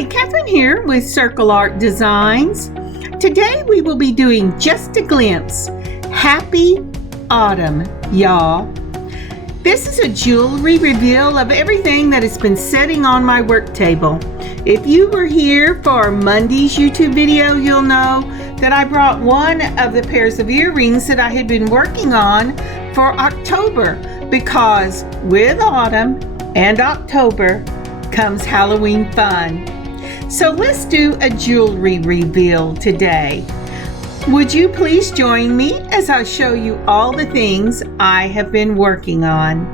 Hi, Kathryn here with Circleartdesigns. Today we will be doing just a glimpse. Happy autumn, y'all. This is a jewelry reveal of everything that has been sitting on my work table. If you were here for Monday's YouTube video, you'll know that I brought one of the pairs of earrings that I had been working on for October, because with autumn and October comes Halloween fun. So let's do a jewelry reveal today. Would you please join me as I show you all the things I have been working on?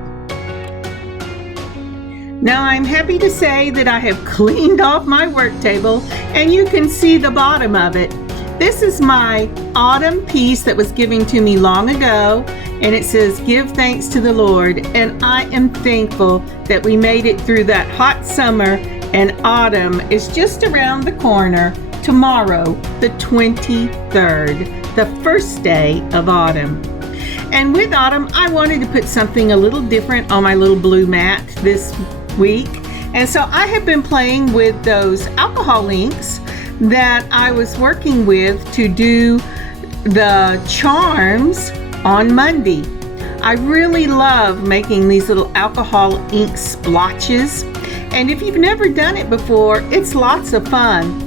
Now I'm happy to say that I have cleaned off my work table and you can see the bottom of it. This is my autumn piece that was given to me long ago, and it says, "Give thanks to the Lord," and I am thankful that we made it through that hot summer, and autumn is just around the corner. Tomorrow, the 23rd, the first day of autumn. And with autumn, I wanted to put something a little different on my little blue mat this week, and so I have been playing with those alcohol inks that I was working with to do the charms on Monday. I really love making these little alcohol ink splotches, and if you've never done it before, it's lots of fun.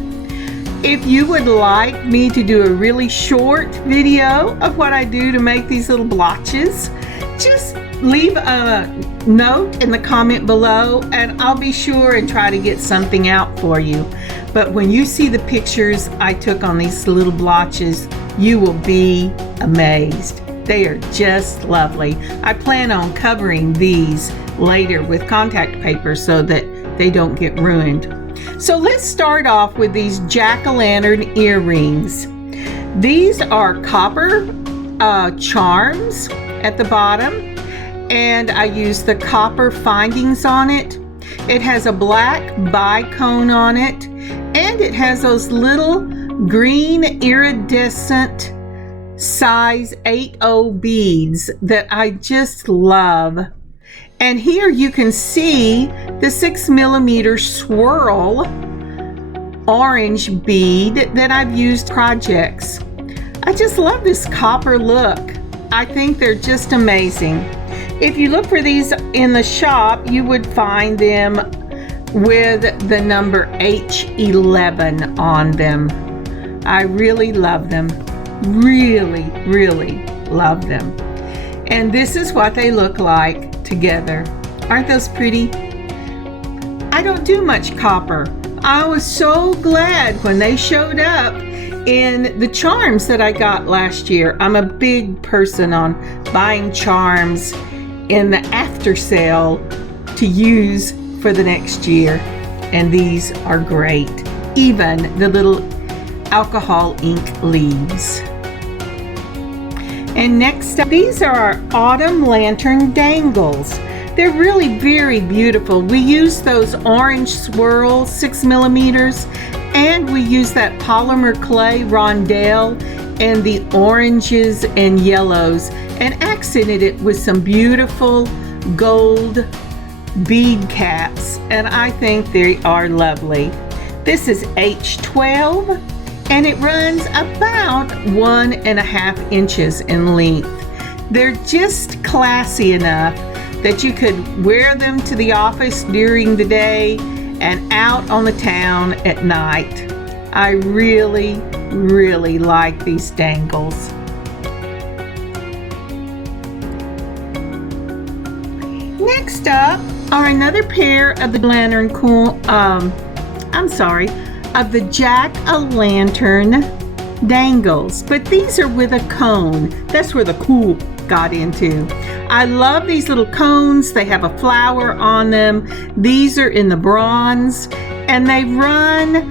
If you would like me to do a really short video of what I do to make these little blotches, just leave a note in the comment below and I'll be sure and try to get something out for you. But when you see the pictures I took on these little blotches, you will be amazed. They are just lovely. I plan on covering these later with contact paper so that they don't get ruined. So let's start off with these jack-o'-lantern earrings. These are copper charms at the bottom, and I use the copper findings on it. It has a black bicone on it, and it has those little green iridescent size 8/0 beads that I just love. And here you can see the 6mm swirl orange bead that I've used projects. I just love this copper look. I think they're just amazing. If you look for these in the shop, you would find them with the number H11 on them. I really love them. Really love them. And this is what they look like together. Aren't those pretty? I don't do much copper. I was so glad when they showed up in the charms that I got last year. I'm a big person on buying charms in the after sale to use for the next year, and these are great. Even the little alcohol ink leaves. And next up, these are our autumn lantern dangles. They're really very beautiful. We use those orange swirl 6mm, and we use that polymer clay rondelle and the oranges and yellows, and accented it with some beautiful gold bead caps, and I think they are lovely. This is H12, and it runs about 1.5 inches in length. They're just classy enough that you could wear them to the office during the day and out on the town at night. I really like these dangles. Next up are another pair of the of the jack-o'-lantern dangles, but these are with a cone. That's where the cool got into. I love these little cones. They have a flower on them. These are in the bronze, and they run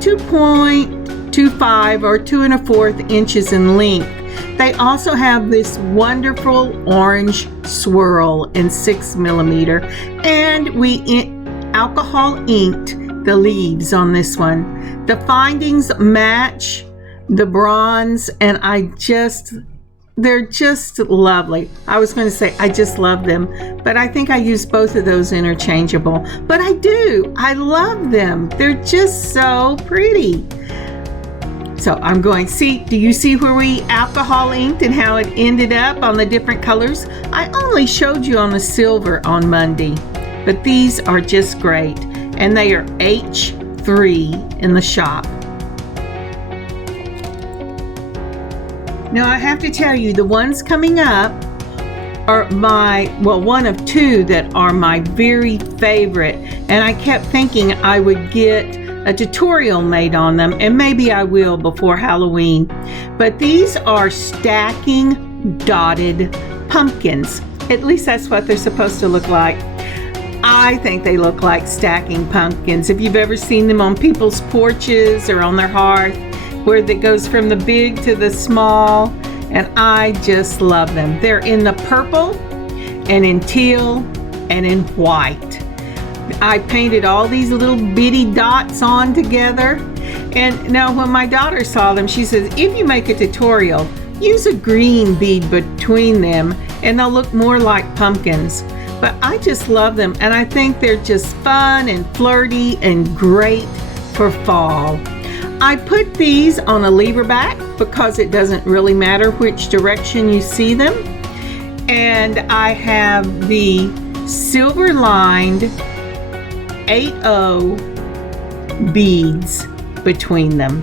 2.25 or 2 1/4 inches in length. They also have this wonderful orange swirl in 6mm, and we alcohol inked the leaves on this one. The findings match the bronze, and I just they're just lovely. I was going to say I just love them, but I think I use both of those interchangeable. But I do. I love them. They're just so pretty. So I'm going, do you see where we alcohol inked and how it ended up on the different colors? I only showed you on the silver on Monday, but these are just great. And they are H3 in the shop. Now I have to tell you, the ones coming up are one of two that are my very favorite. And I kept thinking I would get a tutorial made on them, and maybe I will before Halloween. But these are stacking dotted pumpkins. At least that's what they're supposed to look like. I think they look like stacking pumpkins. If you've ever seen them on people's porches or on their hearth, where it goes from the big to the small, and I just love them. They're in the purple and in teal and in white. I painted all these little bitty dots on together, and now when my daughter saw them, she says, if you make a tutorial, use a green bead between them and they'll look more like pumpkins. But I just love them, and I think they're just fun and flirty and great for fall. I put these on a lever back because it doesn't really matter which direction you see them. And I have the silver lined 8/0 beads between them.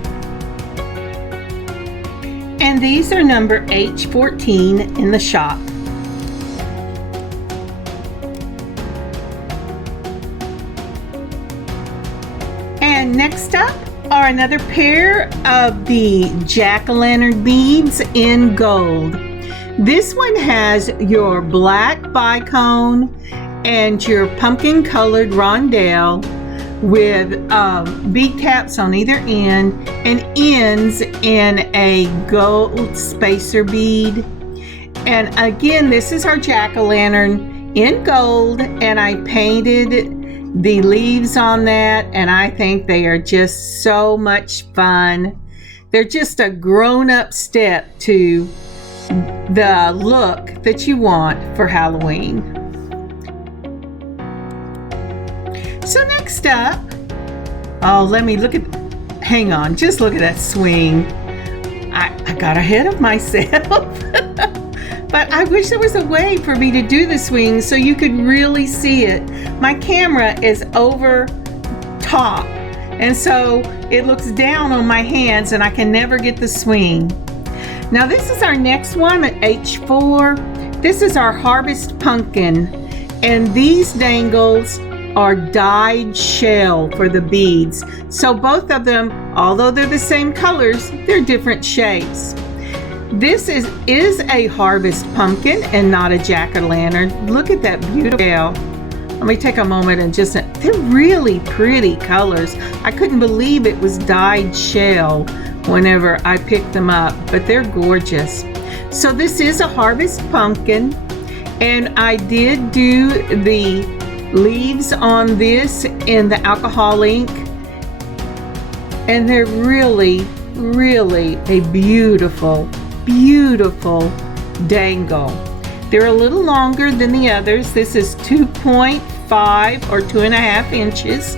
And these are number H14 in the shop. And next up are another pair of the jack-o'-lantern beads in gold. This one has your black bicone and your pumpkin colored rondelle with bead caps on either end and ends in a gold spacer bead. And again, this is our jack-o'-lantern in gold, and I painted the leaves on that, and I think they are just so much fun. They're just a grown-up step to the look that you want for Halloween. So next up, hang on, just look at that swing. I got ahead of myself. But I wish there was a way for me to do the swing so you could really see it. My camera is over top, and so it looks down on my hands and I can never get the swing. Now this is our next one at H4. This is our harvest pumpkin, and these dangles are dyed shell for the beads. So both of them, although they're the same colors, they're different shapes. This is a harvest pumpkin and not a jack-o'-lantern. Look at that beautiful shell. Let me take a moment and they're really pretty colors. I couldn't believe it was dyed shell whenever I picked them up, but they're gorgeous. So this is a harvest pumpkin, and I did do the leaves on this in the alcohol ink, and they're really, really a beautiful dangle. They're a little longer than the others. This is 2.5 or 2.5 inches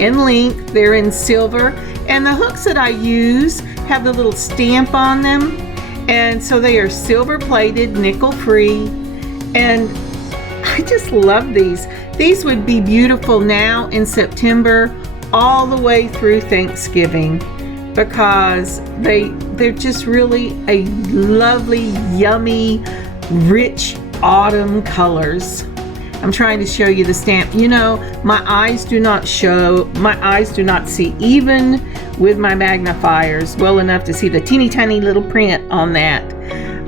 in length. They're in silver, and the hooks that I use have the little stamp on them, and so they are silver plated, nickel free, and I just love these. These would be beautiful now in September all the way through Thanksgiving, because they're just really a lovely, yummy, rich autumn colors. I'm trying to show you the stamp. You know, my eyes do not see even with my magnifiers well enough to see the teeny tiny little print on that.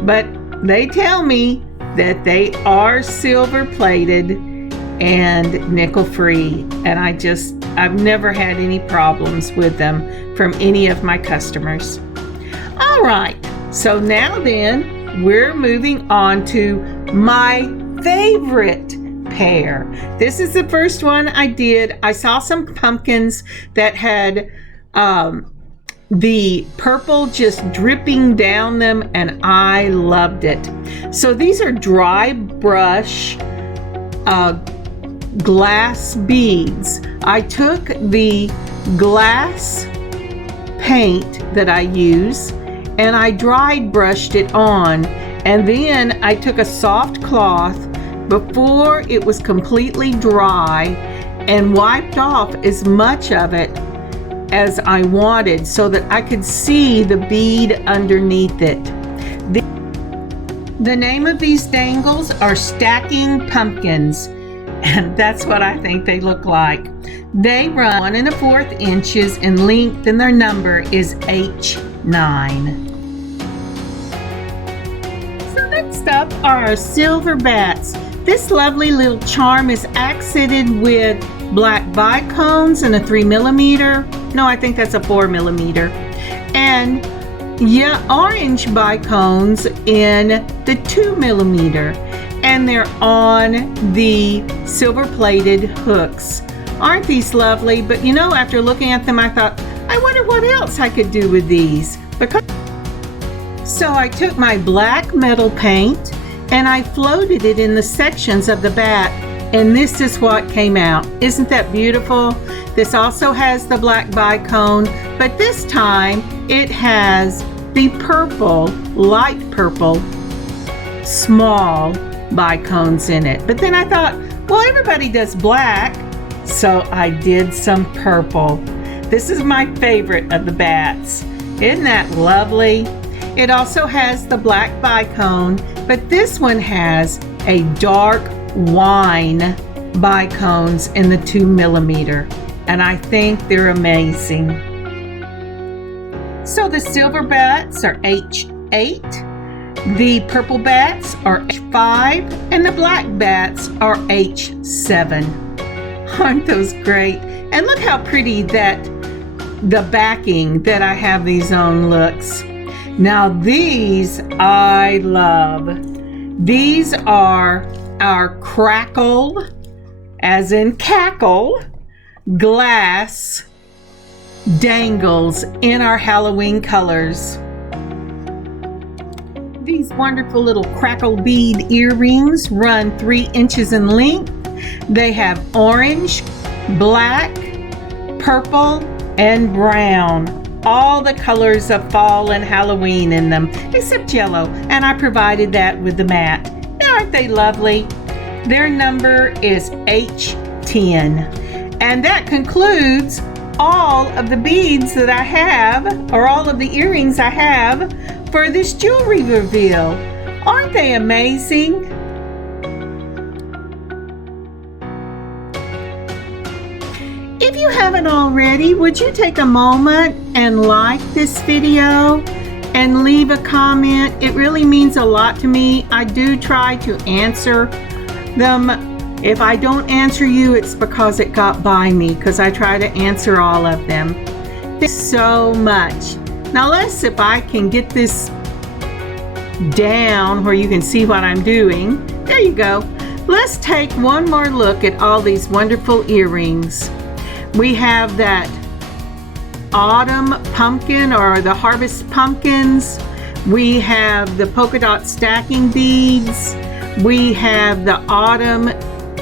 But they tell me that they are silver plated and nickel free, and I've never had any problems with them from any of my customers. All right, so now then we're moving on to my favorite pair. This is the first one I did. I saw some pumpkins that had the purple just dripping down them, and I loved it. So these are dry brush glass beads. I took the glass paint that I use and I dry brushed it on, and then I took a soft cloth before it was completely dry and wiped off as much of it as I wanted so that I could see the bead underneath it. The name of these dangles are stacking pumpkins, and that's what I think they look like. They run 1 1/4 inches in length and their number is H9. So next up are our silver bats. This lovely little charm is accented with black bicones and a 3mm. No, I think that's a 4mm. And orange bicones in the 2mm. And they're on the silver plated hooks. Aren't these lovely? But you know, after looking at them, I thought, I wonder what else I could do with these. So I took my black metal paint and I floated it in the sections of the bat, and this is what came out. Isn't that beautiful? This also has the black bicone, but this time it has the purple, light purple, small bicones in it. But then I thought, well, everybody does black, so I did some purple. This is my favorite of the bats. Isn't that lovely? It also has the black bicone, but this one has a dark wine bicones in the 2mm, and I think they're amazing. So the silver bats are H8. The purple bats are H5 and the black bats are H7. Aren't those great? And look how pretty that the backing that I have these on looks. Now these I love. These are our crackle, as in cackle, glass dangles in our Halloween colors. These wonderful little crackle bead earrings run 3 inches in length. They have orange, black, purple, and brown. All the colors of fall and Halloween in them, except yellow, and I provided that with the mat. Aren't they lovely? Their number is H10. And that concludes all of the beads that I have, or all of the earrings I have for this jewelry reveal. Aren't they amazing? If you haven't already, would you take a moment and like this video and leave a comment? It really means a lot to me. I do try to answer them. If I don't answer you, it's because it got by me, because I try to answer all of them. Thanks so much. Now let's see if I can get this down where you can see what I'm doing. There you go. Let's take one more look at all these wonderful earrings. We have that autumn pumpkin, or the harvest pumpkins. We have the polka dot stacking beads. We have the autumn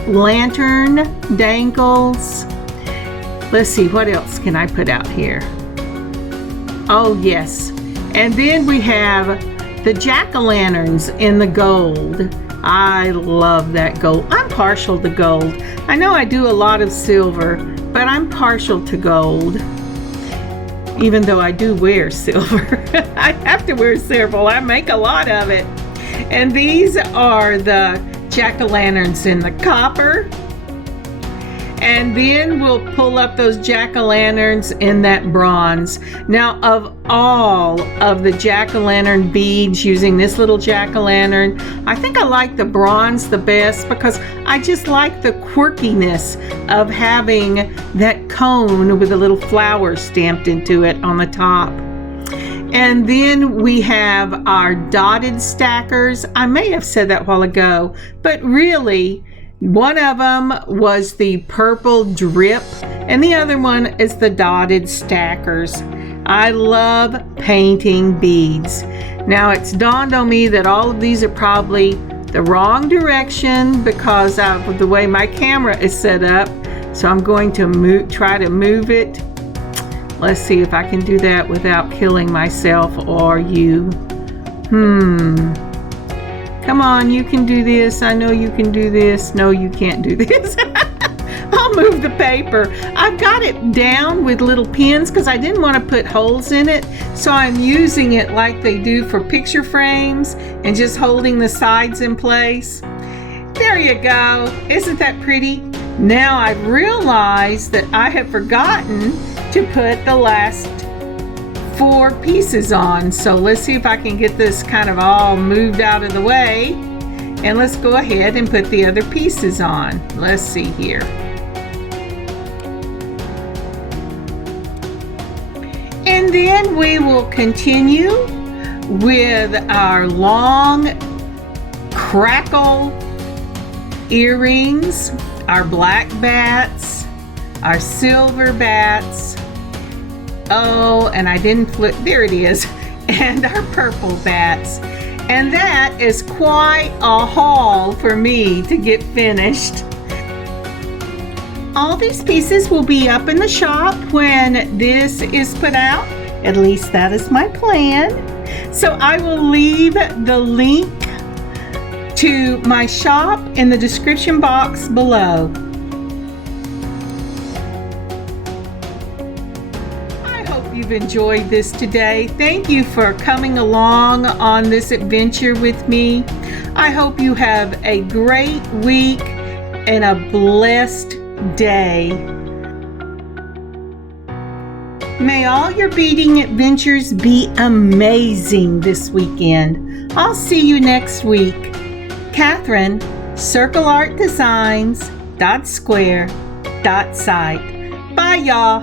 lantern dangles. Let's see, what else can I put out here? Oh yes, and then we have the jack-o'-lanterns in the gold. I love that gold. I'm partial to gold. I know I do a lot of silver, but I'm partial to gold. Even though I do wear silver. I have to wear silver. I make a lot of it. And these are the jack-o'-lanterns in the copper. And then we'll pull up those jack-o'-lanterns in that bronze. Now, of all of the jack-o'-lantern beads using this little jack-o'-lantern, I think I like the bronze the best, because I just like the quirkiness of having that cone with a little flower stamped into it on the top. And then we have our dotted stackers. I may have said that a while ago, but really, one of them was the purple drip, and the other one is the dotted stackers. I love painting beads. Now it's dawned on me that all of these are probably the wrong direction because of the way my camera is set up. So I'm going to try to move it. Let's see if I can do that without killing myself or you. Come on, you can do this. I know you can do this. No, you can't do this. I'll move the paper. I've got it down with little pins because I didn't want to put holes in it. So I'm using it like they do for picture frames and just holding the sides in place. There you go. Isn't that pretty? Now I've realized that I have forgotten to put the last 4 pieces on. So let's see if I can get this kind of all moved out of the way. And let's go ahead and put the other pieces on. Let's see here. And then we will continue with our long crackle earrings, our black bats, our silver bats. Oh, and I didn't flip, there it is, and our purple bats. And that is quite a haul for me to get finished. All these pieces will be up in the shop when this is put out. At least that is my plan. So I will leave the link to my shop in the description box below. I hope you've enjoyed this today. Thank you for coming along on this adventure with me. I hope you have a great week and a blessed day. May all your beading adventures be amazing this weekend. I'll see you next week. Kathryn, Circleartdesigns.square.site. Bye, y'all.